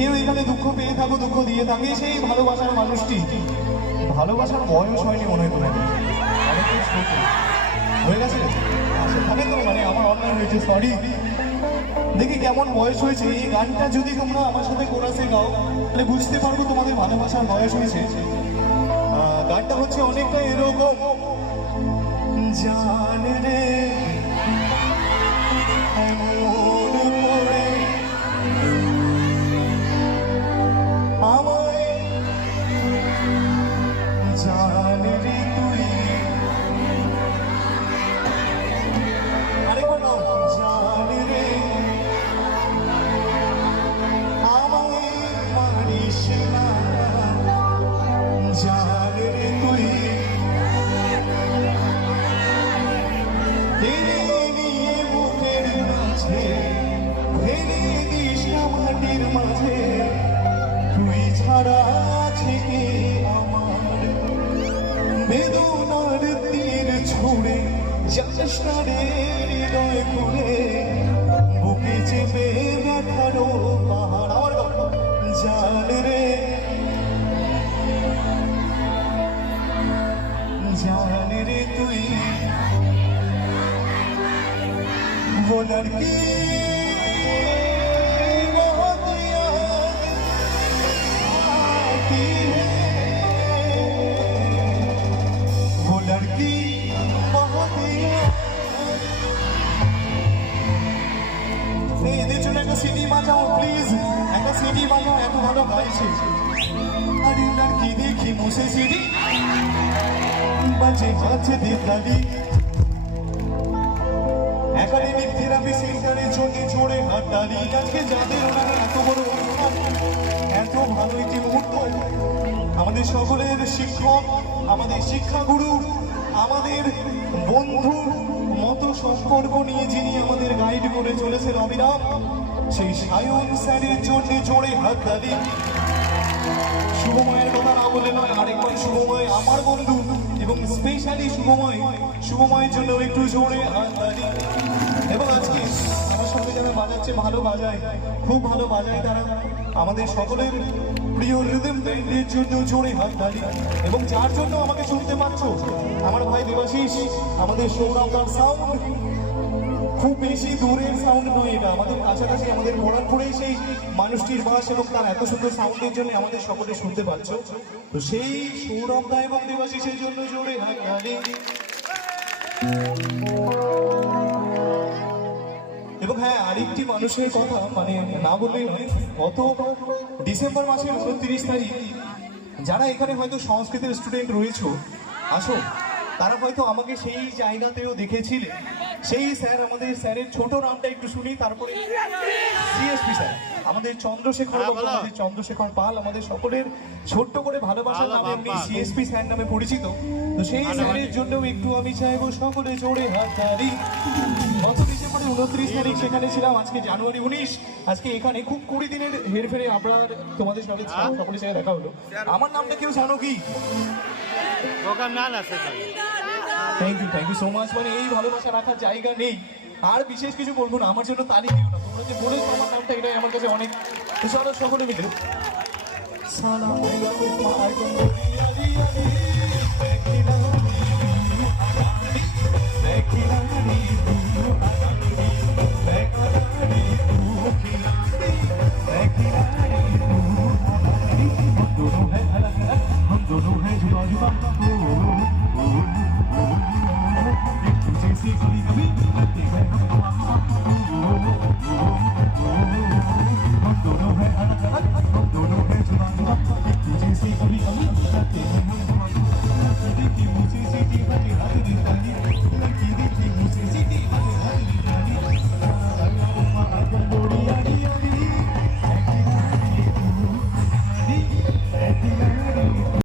কেউ এখানে দুঃখ পেয়ে থাকো, দুঃখ দিয়ে থাকে, সেই ভালোবাসার মানুষটি ভালোবাসার বয়স হয়নি মনে হয় তোমাদের, অনেকটাই ছোট হয়ে গেছে সেখানে তো, মানে আমার অন্যায় হয়েছে, সরি। দেখি কেমন বয়স হয়েছে। এই গানটা যদি তোমরা আমার সাথে কোরাসে গাও তাহলে বুঝতে পারবো তোমাদের ভালোবাসার বয়স হয়েছে। গানটা হচ্ছে অনেকটা এরকম, জান রে মন পড়ে আমায়, জান রে তুই, আরেকবার নাও, জান রে আমায় মারিস না, জান রে তুই মাটির মাঝে, তুই ছাড়া আছে কে আমার, বেদনার তীর ছুড়ে যাস না রে হৃদয় করে, বুকে চেপে ব্যথারো পাহাড়, আমার জান রে, জান রে তুই वो लड़की बहुत याद आती है, वो लड़की बहुत याद। এদের জন্য একটা সিডি বাজাও প্লিজ, একটা সিডি বাজাও, এত ভালো গাইছে। আরে লড়কি দেখি মুছে সিডি বাজে বাজে দিতালি, একাডেমিক থেরাপি সেন্টারের জন্য জোরে হাততালি। আজকে যাদের ওনারা এত বড় অনুষ্ঠান, এত ভালো একটি মুহূর্ত, আমাদের সকলের শিক্ষক, আমাদের শিক্ষাগুরু, আমাদের বন্ধুর মতো সম্পর্ক নিয়ে যিনি আমাদের গাইড করে চলেছেন অবিরাম, সেই সায়ন স্যারের জন্য জোরে হাততালি। শুভময়ের কথা না বলে নয়, আরেকবার শুভময় আমার বন্ধু, এবং স্পেশালি শুভময়ের জন্য একটু জোরে হাততালি। এবং আজকে আমার সঙ্গে যারা বাজাচ্ছে, ভালো বাজায়, খুব ভালো বাজায় তারা, আমাদের সকলের প্রিয় রিদম ব্যান্ডের জন্য জোরে হাততালি। এবং যার জন্য আমাকে শুনতে পাচ্ছ, আমার ভাই দেবাশিস, আমাদের সৌরভদার সাউন্ড খুব বেশি দূরের সাউন্ড নয়, এটা আমাদের কাছাকাছি, আমাদের মোরানপুরেই সেই মানুষটির বাস, এবং তার এত সুন্দর সাউন্ডের জন্য আমাদের সকলে শুনতে পাচ্ছ। তো সেই সৌরভদা এবং দেবাশিসের জন্য জোরে হাততালি। এবং হ্যাঁ, আরেকটি মানুষের কথা মানে না বললেই নয়, গত ডিসেম্বর মাসের 29 তারিখ যারা এখানে হয়তো সংস্কৃতের স্টুডেন্ট রয়েছে আসো, তারা হয়তো আমাকে সেই জায়গাতেও দেখেছিলে। সেই স্যার, আমাদের স্যারের ছোট নামটা একটু শুনি, তারপরে সিএসপি স্যার, আমাদের চন্দ্রশেখর পাল, আমাদের সকলের ছোট্ট করে ভালোবাসার নামে এমনি সিএসপি স্যার নামে পরিচিত। তো সেই স্যারের জন্যও একটু আমি চাইবো সকলে জোরে হাততালি। গত ডিসেম্বরের 29 তারিখ সেখানে ছিলাম, আজকে জানুয়ারি 19, আজকে এখানে খুব 20 দিনের হেরফেরে আপনার তোমাদের সকলের সাথে দেখা হলো। আমার নামটা কেউ জানো কি? Thank you so much. মানে এই ভালোবাসা রাখার জায়গা নেই, আর বিশেষ কিছু বলবো না, আমার জন্য তালি দিও না, তোমরা যে বলেছো আমার নামটা, এটাই আমার কাছে অনেক। চলো সকলে মিলে